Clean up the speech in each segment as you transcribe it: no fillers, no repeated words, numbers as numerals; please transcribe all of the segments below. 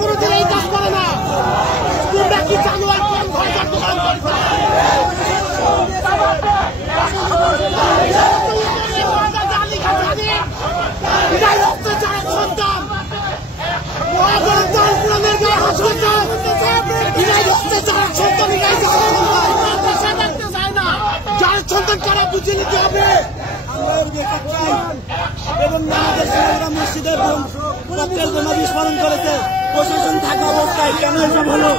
কোনোদিন এই কাজ করে না। তোমরা কি জানো এখন ঘরটার দোকান করছে? সন্তান সন্তান কারা বুঝে নিতে হবে। এবং মসজিদের বিস্ফোরণ করেছে, প্রশাসন থাকা অবস্থায় কেন এসব হলো?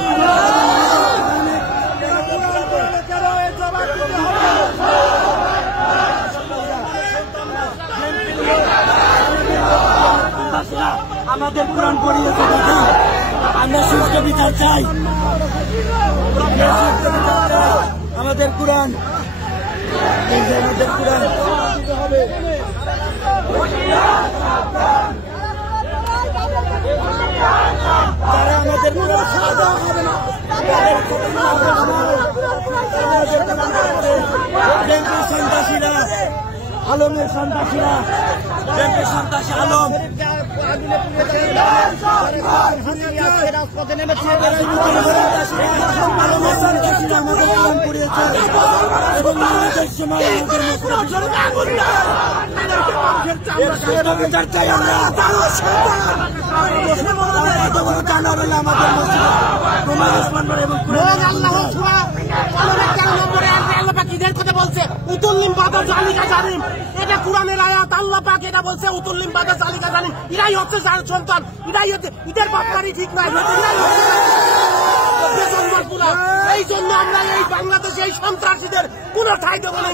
আমাদের কোরআন পড়িয়েছে, আমরা সুস্থ বিচার চাই। আমাদের কোরআন তারা আমাদের সন্ত্রাসীরা, আলমের সন্ত্রাসীরা, সন্ত্রাসী আলম রাজপথে নেমেছে আমাদের কাম করিয়েছে এবং ঈদের কথা বলছে উতুল্লিম বাদা জালিকা জালিম, এটা কোরআনের আয়াত। আল্লাহ পাক এটা বলছে উতুল্লিম বাদা জালিকা জালিম, এরাই হচ্ছে যার সন্তান, এরাই হচ্ছে ঈদের বাপমারি ঠিক নাই। এই জন্য আমরা এই বাংলাদেশে এই সন্ত্রাসীদের কোন ঠাই দেবো না।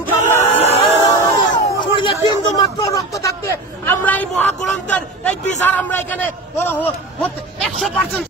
শরীরে বিন্দু মাত্র রক্ত থাকতে আমরা এই মহাগ্রন্থের এই বিচার আমরা এখানে 100%